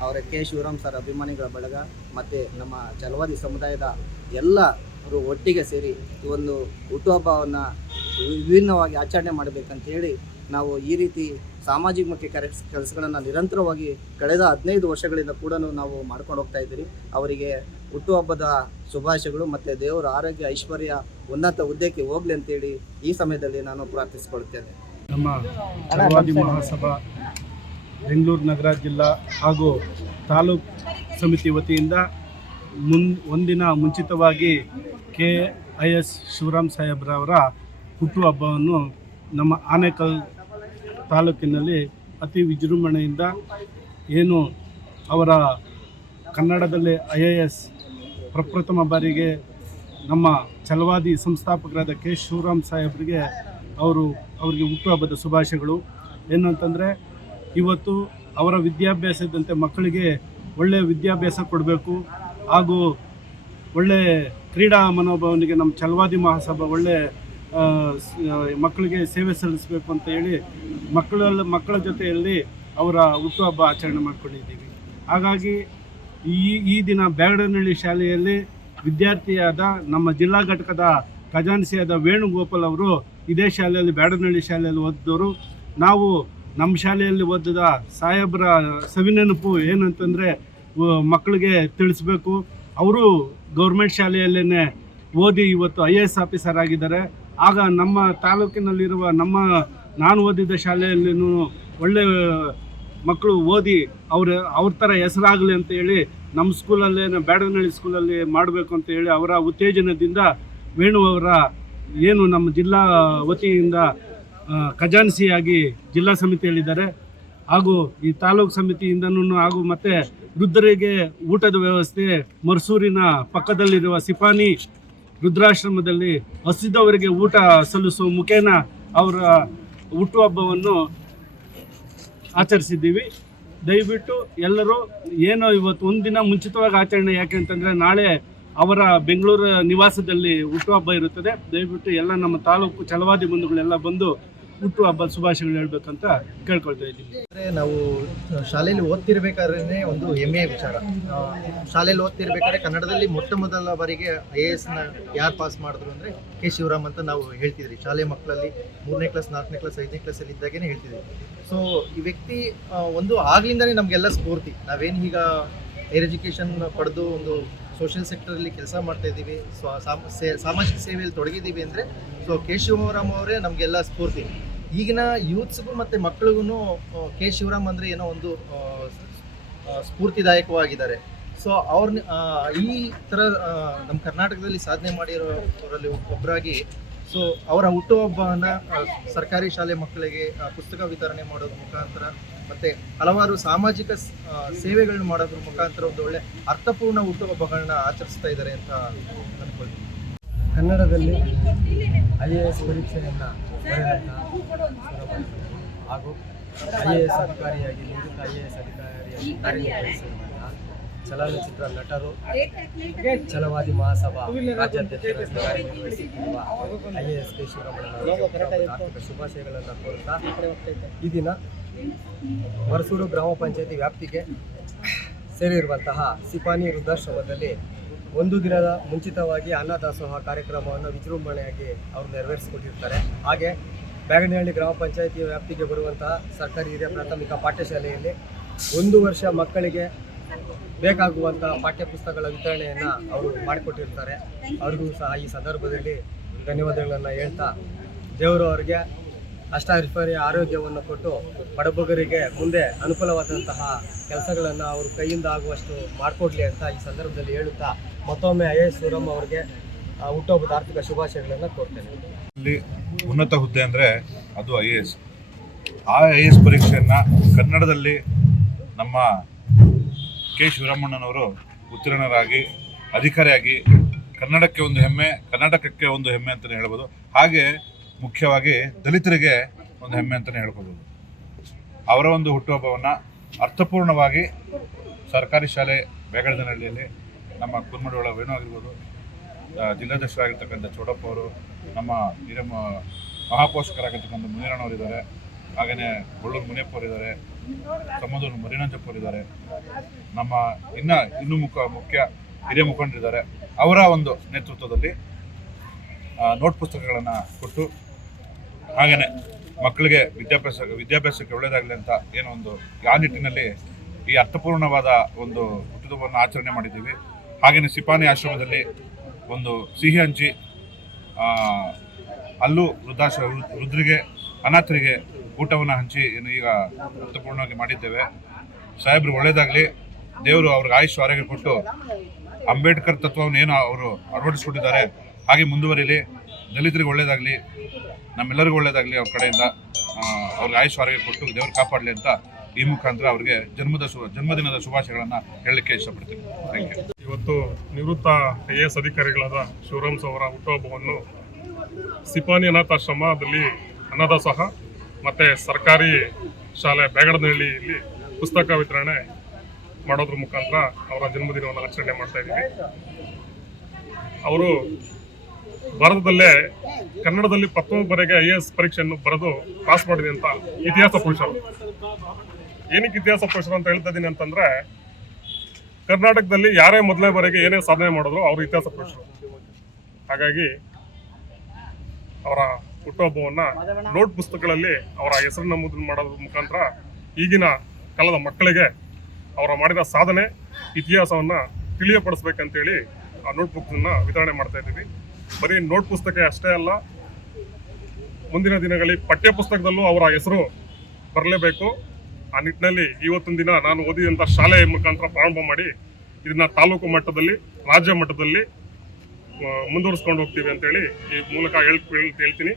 Speaker 11: ಅವರ ಕೆ ಶಿವರಾಮ್ ಸರ್ ಅಭಿಮಾನಿಗಳ ಬಳಗ ಮತ್ತು ನಮ್ಮ ಚಲವಾದಿ ಸಮುದಾಯದ ಎಲ್ಲರೂ ಒಟ್ಟಿಗೆ ಸೇರಿ ಈ ಒಂದು ಹುಟ್ಟುಹಬ್ಬವನ್ನು ವಿಭಿನ್ನವಾಗಿ ಆಚರಣೆ ಮಾಡಬೇಕಂತ ಹೇಳಿ ನಾವು ಈ ರೀತಿ ಸಾಮಾಜಿಕ ಕೆಲಸ ಕೆಲಸಗಳನ್ನು ನಿರಂತರವಾಗಿ ಕಳೆದ ಹದಿನೈದು ವರ್ಷಗಳಿಂದ ಕೂಡ ನಾವು ಮಾಡ್ಕೊಂಡು ಹೋಗ್ತಾ ಇದ್ದೀರಿ. ಅವರಿಗೆ ಹುಟ್ಟುಹಬ್ಬದ ಶುಭಾಶಯಗಳು ಮತ್ತು ದೇವರ ಆರೋಗ್ಯ, ಐಶ್ವರ್ಯ, ಉನ್ನತ ಹುದ್ದೆಗೆ ಹೋಗ್ಲಿ ಅಂತೇಳಿ ಈ ಸಮಯದಲ್ಲಿ ನಾನು ಪ್ರಾರ್ಥಿಸಿಕೊಳ್ತೇನೆ
Speaker 5: ನಮ್ಮ ಛಲವಾದಿ ಮಹಾಸಭಾ, ಬೆಂಗಳೂರು ನಗರ ಜಿಲ್ಲಾ ಹಾಗೂ ತಾಲೂಕ್ ಸಮಿತಿ ವತಿಯಿಂದ ಮುನ್ ಒಂದಿನ ಮುಂಚಿತವಾಗಿ ಕೆ ಐ ಎಸ್ ಶಿವರಾಮ್ ಸಾಹೇಬ್ರವರ ಹುಟ್ಟುಹಬ್ಬವನ್ನು ನಮ್ಮ ಆನೇಕಲ್ ತಾಲೂಕಿನಲ್ಲಿ ಅತಿ ವಿಜೃಂಭಣೆಯಿಂದ ಏನು ಅವರ ಕನ್ನಡದಲ್ಲಿ ಐ ಎ ಎಸ್ ಪ್ರಪ್ರಥಮ ಬಾರಿಗೆ ನಮ್ಮ ಛಲವಾದಿ ಸಂಸ್ಥಾಪಕರಾದ ಕೆ. ಶಿವರಾಮ್ ಸಾಹೇಬ್ರಿಗೆ ಅವರು ಅವರಿಗೆ ಹುಟ್ಟುಹಬ್ಬದ ಶುಭಾಶಯಗಳು. ಏನು ಅಂತಂದರೆ ಇವತ್ತು ಅವರ ವಿದ್ಯಾಭ್ಯಾಸದಂತೆ ಮಕ್ಕಳಿಗೆ ಒಳ್ಳೆಯ ವಿದ್ಯಾಭ್ಯಾಸ ಕೊಡಬೇಕು. ಹಾಗೂ ಒಳ್ಳೆ ಕ್ರೀಡಾ ಮನೋಭಾವನೆಗೆ ನಮ್ಮ ಚಲವಾದಿ ಮಹಾಸಭಾ ಒಳ್ಳೆ ಮಕ್ಕಳಿಗೆ ಸೇವೆ ಸಲ್ಲಿಸಬೇಕು ಅಂತ ಹೇಳಿ ಮಕ್ಕಳ ಮಕ್ಕಳ ಜೊತೆಯಲ್ಲಿ ಅವರ ಹುಟ್ಟುಹಬ್ಬ ಆಚರಣೆ ಮಾಡ್ಕೊಂಡಿದ್ದೀವಿ. ಹಾಗಾಗಿ ಈ ಈ ದಿನ ಬ್ಯಾಗಡನಹಳ್ಳಿ ಶಾಲೆಯಲ್ಲಿ ವಿದ್ಯಾರ್ಥಿಯಾದ ನಮ್ಮ ಜಿಲ್ಲಾ ಘಟಕದ ಖಜಾನ್ಸಿಯಾದ ವೇಣುಗೋಪಾಲ್ ಅವರು ಇದೇ ಶಾಲೆಯಲ್ಲಿ, ಬ್ಯಾಡನಹಳ್ಳಿ ಶಾಲೆಯಲ್ಲಿ ಓದಿದವರು. ನಾವು ನಮ್ಮ ಶಾಲೆಯಲ್ಲಿ ಓದಿದ ಸಾಹೇಬರ ಸವಿನೆನಪು ಏನಂತಂದರೆ ಮಕ್ಕಳಿಗೆ ತಿಳಿಸ್ಬೇಕು. ಅವರು ಗೌರ್ಮೆಂಟ್ ಶಾಲೆಯಲ್ಲೇ ಓದಿ ಇವತ್ತು ಐ ಎ ಎಸ್ ಆಫೀಸರ್ ಆಗಿದ್ದಾರೆ. ಆಗ ನಮ್ಮ ತಾಲೂಕಿನಲ್ಲಿರುವ ನಮ್ಮ ನಾನು ಓದಿದ್ದ ಶಾಲೆಯಲ್ಲಿನೂ ಒಳ್ಳೆ, ಮಕ್ಕಳು ಓದಿ ಅವ್ರ ಅವ್ರ ಥರ ಹೆಸರಾಗಲಿ ಅಂತ ಹೇಳಿ ನಮ್ಮ ಸ್ಕೂಲಲ್ಲೇ ಬ್ಯಾಡನಹಳ್ಳಿ ಸ್ಕೂಲಲ್ಲಿ ಮಾಡಬೇಕು ಅಂತ ಹೇಳಿ ಅವರ ಉತ್ತೇಜನದಿಂದ ವೇಣು ಅವರ ಏನು ನಮ್ಮ ಜಿಲ್ಲಾ ವತಿಯಿಂದ ಖಜಾನ್ಸಿಯಾಗಿ ಜಿಲ್ಲಾ ಸಮಿತಿಯಲ್ಲಿದ್ದಾರೆ. ಹಾಗೂ ಈ ತಾಲೂಕು ಸಮಿತಿಯಿಂದನೂ ಹಾಗೂ ಮತ್ತು ವೃದ್ಧರಿಗೆ ಊಟದ ವ್ಯವಸ್ಥೆ ಮರ್ಸೂರಿನ ಪಕ್ಕದಲ್ಲಿರುವ ಸಿಪಾನಿ ವೃದ್ಧಾಶ್ರಮದಲ್ಲಿ ಹಸಿದವರಿಗೆ ಊಟ ಸಲ್ಲಿಸುವ ಮುಖೇನ ಅವರ ಹುಟ್ಟುಹಬ್ಬವನ್ನು ಆಚರಿಸಿದ್ದೀವಿ. ದಯವಿಟ್ಟು ಎಲ್ಲರೂ ಏನೋ ಇವತ್ತು ಒಂದಿನ ಮುಂಚಿತವಾಗಿ ಆಚರಣೆ ಯಾಕೆ ಅಂತಂದರೆ ನಾಳೆ ಅವರ ಬೆಂಗಳೂರು ನಿವಾಸದಲ್ಲಿ ಹುಟ್ಟುಹಬ್ಬ ಇರುತ್ತದೆ. ದಯವಿಟ್ಟು ಎಲ್ಲ ನಮ್ಮ ತಾಲೂಕು ಚಲವಾದಿ ಬಂಧುಗಳೆಲ್ಲ ಬಂದು ಹುಟ್ಟುಹಬ್ಬ ಶುಭಾಶಯಗಳು ಹೇಳ್ಬೇಕಂತ ಕೇಳ್ಕೊಳ್ತಾ ಇದ್ದೀನಿ
Speaker 12: ನಾವು ಶಾಲೆಯಲ್ಲಿ ಓದ್ತಿರ್ಬೇಕಾದ್ರೆ ಒಂದು ಹೆಮ್ಮೆಯ ವಿಚಾರ. ಶಾಲೆಯಲ್ಲಿ ಓದ್ತಿರ್ಬೇಕಾದ್ರೆ ಕನ್ನಡದಲ್ಲಿ ಮೊಟ್ಟ ಮೊದಲ ಬಾರಿಗೆ ಐ ಎ ಎಸ್ನ ಯಾರು ಪಾಸ್ ಮಾಡಿದ್ರು ಅಂದರೆ ಕೆ ಶಿವರಾಮ್ ಅಂತ ನಾವು ಹೇಳ್ತಿದ್ರಿ. ಶಾಲೆ ಮಕ್ಕಳಲ್ಲಿ ಮೂರನೇ ಕ್ಲಾಸ್ ನಾಲ್ಕನೇ ಕ್ಲಾಸ್ ಐದನೇ ಕ್ಲಾಸಲ್ಲಿ ಇದ್ದಾಗೇ ಹೇಳ್ತಿದ್ವಿ. ಸೊ ಈ ವ್ಯಕ್ತಿ ಒಂದು ಆಗ್ಲಿಂದನೇ ನಮಗೆಲ್ಲ ಸ್ಫೂರ್ತಿ. ನಾವೇನು ಈಗ ಹೈರ್ ಎಜುಕೇಷನ್ ಪಡೆದು ಒಂದು ಸೋಷಿಯಲ್ ಸೆಕ್ಟರಲ್ಲಿ ಕೆಲಸ ಮಾಡ್ತಾ ಇದ್ದೀವಿ, ಸ್ವ ಸಾಮಾಜಿಕ ಸೇವೆಯಲ್ಲಿ ತೊಡಗಿದ್ದೀವಿ ಅಂದರೆ ಸೊ ಕೆ ಶಿವರಾಮ್ ಅವರೇ ನಮಗೆಲ್ಲ ಸ್ಫೂರ್ತಿ. ಈಗಿನ ಯೂತ್ಸ್ಗೂ ಮತ್ತು ಮಕ್ಕಳಿಗೂ ಕೆ. ಶಿವರಾಮ್ ಅಂದರೆ ಏನೋ ಒಂದು ಸ್ಫೂರ್ತಿದಾಯಕವಾಗಿದ್ದಾರೆ. ಸೊ ಅವ್ರನ್ನ ಈ ಥರ ನಮ್ಮ ಕರ್ನಾಟಕದಲ್ಲಿ ಸಾಧನೆ ಮಾಡಿರೋರಲ್ಲಿ ಒಬ್ಬರಾಗಿ ಸೊ ಅವರ ಹುಟ್ಟುಹಬ್ಬವನ್ನು ಸರ್ಕಾರಿ ಶಾಲೆ ಮಕ್ಕಳಿಗೆ ಪುಸ್ತಕ ವಿತರಣೆ ಮಾಡೋದ್ರ ಮುಖಾಂತರ ಮತ್ತು ಹಲವಾರು ಸಾಮಾಜಿಕ ಸೇವೆಗಳನ್ನ ಮಾಡೋದ್ರ ಮುಖಾಂತರ ಒಂದು ಒಳ್ಳೆ ಅರ್ಥಪೂರ್ಣ ಹುಟ್ಟುಹಬ್ಬಗಳನ್ನ ಆಚರಿಸ್ತಾ ಇದ್ದಾರೆ ಅಂತ ಅಂದ್ಕೊಳ್ತೀನಿ
Speaker 13: ಕನ್ನಡದಲ್ಲಿ ಐ ಎ ಎಸ್ ಪರೀಕ್ಷೆಯನ್ನು ಹಾಗೂ ಐ ಎ ಎಸ್ ಅಧಿಕಾರಿಯಾಗಿ ನಿವೃತ್ತ ಐ ಎ ಎಸ್ ಅಧಿಕಾರಿಯಾಗಿ ಕಾರ್ಯನಿರ್ವಹಿಸಿರುವಂತಹ ಚಲನಚಿತ್ರ ನಟರು ಛಲವಾದಿ ಮಹಾಸಭಾ ರಾಜ್ಯಾಧ್ಯಕ್ಷರಾಗಿ ಕಾರ್ಯನಿರ್ವಹಿಸುತ್ತಿರುವ ಐ ಎ ಎಸ್ ಕೆ ಶಿವರಾಮಣ್ಣನವರಿಗೆ ಆರ್ಥಿಕ ಶುಭಾಶಯಗಳನ್ನು ಕೋರುತ್ತಾ ಈ ದಿನ ಮರಸೂರು ಗ್ರಾಮ ಪಂಚಾಯತಿ ವ್ಯಾಪ್ತಿಗೆ ಸೇರಿರುವಂತಹ ಸಿಪಾನಿ ವೃದ್ಧಾಶ್ರಮದಲ್ಲಿ ಒಂದು ದಿನದ ಮುಂಚಿತವಾಗಿ ಅನ್ನದಾಸೋಹ ಕಾರ್ಯಕ್ರಮವನ್ನು ವಿಜೃಂಭಣೆಯಾಗಿ ಅವರು ನೆರವೇರಿಸಿಕೊಟ್ಟಿರ್ತಾರೆ. ಹಾಗೆ ಬ್ಯಾಗನಹಳ್ಳಿ ಗ್ರಾಮ ಪಂಚಾಯತಿ ವ್ಯಾಪ್ತಿಗೆ ಬರುವಂತಹ ಸರ್ಕಾರಿ ಹಿರಿಯ ಪ್ರಾಥಮಿಕ ಪಾಠಶಾಲೆಯಲ್ಲಿ ಒಂದು ವರ್ಷ ಮಕ್ಕಳಿಗೆ ಬೇಕಾಗುವಂತಹ ಪಾಠ್ಯಪುಸ್ತಕಗಳ ವಿತರಣೆಯನ್ನು ಅವರು ಮಾಡಿಕೊಟ್ಟಿರ್ತಾರೆ. ಅವ್ರಿಗೂ ಸಹ ಈ ಸಂದರ್ಭದಲ್ಲಿ ಧನ್ಯವಾದಗಳನ್ನು ಹೇಳ್ತಾ ದೇವರು ಅವರಿಗೆ ಅಷ್ಟಾರಿಫರಿ ಆರೋಗ್ಯವನ್ನು ಕೊಟ್ಟು ಬಡಬಗರಿಗೆ ಮುಂದೆ ಅನುಕೂಲವಾದಂತಹ ಕೆಲಸಗಳನ್ನು ಅವರು ಕೈಯಿಂದ ಆಗುವಷ್ಟು ಮಾಡಿಕೊಡ್ಲಿ ಅಂತ ಈ ಸಂದರ್ಭದಲ್ಲಿ ಹೇಳುತ್ತಾ ಮತ್ತೊಮ್ಮೆ ಐ ಎಸ್ ಶಿವರಾಮ್ ಅವರಿಗೆ ಹುಟ್ಟುಹಬ್ಬದ ಆರ್ಥಿಕ ಶುಭಾಶಯಗಳನ್ನು ಕೋರ್ತೇನೆ.
Speaker 14: ಅಲ್ಲಿ ಉನ್ನತ ಹುದ್ದೆ ಅಂದರೆ ಅದು ಐ ಎಸ್. ಆ ಐ ಎ ಎಸ್ ಪರೀಕ್ಷೆಯನ್ನು ಕನ್ನಡದಲ್ಲಿ ನಮ್ಮ ಕೆ ಶಿವರಾಮಣ್ಣನವರು ಉತ್ತೀರ್ಣರಾಗಿ, ಅಧಿಕಾರಿಯಾಗಿ ಕನ್ನಡಕ್ಕೆ ಒಂದು ಹೆಮ್ಮೆ, ಕರ್ನಾಟಕಕ್ಕೆ ಒಂದು ಹೆಮ್ಮೆ ಅಂತಲೇ ಹೇಳ್ಬೋದು. ಹಾಗೆ ಮುಖ್ಯವಾಗಿ ದಲಿತರಿಗೆ ಒಂದು ಹೆಮ್ಮೆ ಅಂತಲೇ ಹೇಳ್ಬೋದು. ಅವರ ಒಂದು ಹುಟ್ಟುಹಬ್ಬವನ್ನು ಅರ್ಥಪೂರ್ಣವಾಗಿ ಸರ್ಕಾರಿ ಶಾಲೆ ಬೇಗಡದನಹಳ್ಳಿಯಲ್ಲಿ ನಮ್ಮ ಕುರ್ಮಡಿಯೊಳ ವೇಣು ಆಗಿರ್ಬೋದು ಜಿಲ್ಲಾಧ್ಯಕ್ಷರಾಗಿರ್ತಕ್ಕಂಥ ಚೌಡಪ್ಪ ಅವರು, ನಮ್ಮ ಹಿರಿಯ ಮಹಾಪೋಷಕರಾಗಿರ್ತಕ್ಕಂಥ ಮುನಿರಣ್ಣವರಿದ್ದಾರೆ ಹಾಗೆಯೇ ಬಳ್ಳೂರು ಮುನಿಯಪ್ಪ ಅವರು ಇದ್ದಾರೆ ಸಮುದ್ರ ಮರಿನಂಜಪ್ಪ ಅವರು ಇದ್ದಾರೆ. ನಮ್ಮ ಇನ್ನ ಇನ್ನು ಮುಖ, ಮುಖ್ಯ ಹಿರಿಯ ಮುಖಂಡರಿದ್ದಾರೆ. ಅವರ ಒಂದು ನೇತೃತ್ವದಲ್ಲಿ ನೋಟ್ ಪುಸ್ತಕಗಳನ್ನು ಕೊಟ್ಟು ಹಾಗೆಯೇ ಮಕ್ಕಳಿಗೆ ವಿದ್ಯಾಭ್ಯಾಸ, ವಿದ್ಯಾಭ್ಯಾಸಕ್ಕೆ ಒಳ್ಳೆಯದಾಗಲಿ ಅಂತ ಏನೋ ಒಂದು ಆ ನಿಟ್ಟಿನಲ್ಲಿ ಈ ಅರ್ಥಪೂರ್ಣವಾದ ಒಂದು ಹುಟ್ಟುಹಬ್ಬವನ್ನು ಆಚರಣೆ ಮಾಡಿದ್ದೀವಿ. ಹಾಗೆಯೇ ಸಿಪಾನಿ ಆಶ್ರಮದಲ್ಲಿ ಒಂದು ಸಿಹಿ ಹಂಚಿ ಅಲ್ಲೂ ವೃದ್ಧಾಶ್ರ ವೃದ್ಧರಿಗೆ, ಅನಾಥರಿಗೆ ಊಟವನ್ನು ಹಂಚಿ ಏನು ಈಗ ಅರ್ಥಪೂರ್ಣವಾಗಿ ಮಾಡಿದ್ದೇವೆ. ಸಾಹೇಬ್ರು ಒಳ್ಳೆಯದಾಗಲಿ ದೇವರು ಅವ್ರಿಗೆ ಆಯುಷ್ ಆರೋಗ್ಯ ಕೊಟ್ಟು ಅಂಬೇಡ್ಕರ್ ತತ್ವವನ್ನು ಏನು ಅವರು ಅಳವಡಿಸ್ಕೊಟ್ಟಿದ್ದಾರೆ ಹಾಗೆ ಮುಂದುವರಿಲಿ. ದಲಿತರಿಗೆ ಒಳ್ಳೆಯದಾಗಲಿ ನಮ್ಮೆಲ್ಲರಿಗೂ ಒಳ್ಳೆಯದಾಗಲಿ ಅವ್ರ ಕಡೆಯಿಂದ. ಅವ್ರಿಗೆ ಆಯುಷ್ ಆರೋಗ್ಯ ಕೊಟ್ಟು ದೇವರು ಕಾಪಾಡಲಿ ಅಂತ ಈ ಮುಖಾಂತರ ಅವರಿಗೆ ಜನ್ಮದ ಶುಭ ಜನ್ಮದಿನದ ಶುಭಾಶಯಗಳನ್ನು ಹೇಳಲಿಕ್ಕೆ ಇಷ್ಟಪಡ್ತೀನಿ. ಥ್ಯಾಂಕ್ ಯು
Speaker 4: ಇವತ್ತು ನಿವೃತ್ತ ಐ ಎ ಎಸ್ ಅಧಿಕಾರಿಗಳಾದ ಶಿವರಾಮ್ಸ್ ಅವರ ಹುಟ್ಟುಹಬ್ಬವನ್ನು ಸಿಪಾನಿ ಅನಾಥಾಶ್ರಮದಲ್ಲಿ ಅನಾಥಾಸಹ ಮತ್ತು ಸರ್ಕಾರಿ ಶಾಲೆ ಬೇಗಡನಹಳ್ಳಿಯಲ್ಲಿ ಪುಸ್ತಕ ವಿತರಣೆ ಮಾಡೋದ್ರ ಮುಖಾಂತರ ಅವರ ಜನ್ಮದಿನವನ್ನು ಆಚರಣೆ ಮಾಡ್ತಾ ಇದ್ದೀವಿ. ಅವರು ಭಾರತದಲ್ಲೇ ಕನ್ನಡದಲ್ಲಿ ಪ್ರಥಮ ಬಾರಿಗೆ ಐ ಎ ಎಸ್ ಪರೀಕ್ಷೆಯನ್ನು ಬರೆದು ಪಾಸ್ ಮಾಡಿದೆ ಅಂತ ಇತಿಹಾಸ ಪುರುಷರು. ಏನಕ್ಕೆ ಇತಿಹಾಸ ಪುರುಷರು ಅಂತ ಹೇಳ್ತಾ ಇದ್ದೀನಿ ಅಂತಂದ್ರೆ ಕರ್ನಾಟಕದಲ್ಲಿ ಯಾರೇ ಮೊದಲೇ ಏನೇ ಸಾಧನೆ ಮಾಡಿದ್ರು ಅವರು ಇತಿಹಾಸ ಪುರುಷರು ಹಾಗಾಗಿ ಅವರ ಹುಟ್ಟುಹಬ್ಬವನ್ನ ನೋಟ್ ಪುಸ್ತಕಗಳಲ್ಲಿ ಅವರ ಹೆಸರನ್ನ ಮುದ್ರಣ ಮಾಡೋದ್ರ ಮುಖಾಂತರ ಈಗಿನ ಕಾಲದ ಮಕ್ಕಳಿಗೆ ಅವರ ಮಾಡಿದ ಸಾಧನೆ, ಇತಿಹಾಸವನ್ನ ತಿಳಿಯಪಡಿಸ್ಬೇಕಂತೇಳಿ ಆ ನೋಟ್ ಬುಕ್ನ ವಿತರಣೆ ಮಾಡ್ತಾ ಇದ್ದೀವಿ. ಬರೀ ನೋಟ್ ಪುಸ್ತಕ ಅಷ್ಟೇ ಅಲ್ಲ, ಮುಂದಿನ ದಿನಗಳಲ್ಲಿ ಪಠ್ಯ ಪುಸ್ತಕದಲ್ಲೂ ಅವರ ಹೆಸರು ಬರಲೇಬೇಕು. ಆ ನಿಟ್ಟಿನಲ್ಲಿ ಇವತ್ತಿನ ದಿನ ನಾನು ಓದಿದಂಥ ಶಾಲೆಯ ಮುಖಾಂತರ ಪ್ರಾರಂಭ ಮಾಡಿ ಇದನ್ನ ತಾಲೂಕು ಮಟ್ಟದಲ್ಲಿ, ರಾಜ್ಯ ಮಟ್ಟದಲ್ಲಿ ಮುಂದುವರ್ಸ್ಕೊಂಡು ಹೋಗ್ತೀವಿ ಅಂತೇಳಿ ಈ ಮೂಲಕ ಹೇಳ್, ಹೇಳ್ತೀನಿ.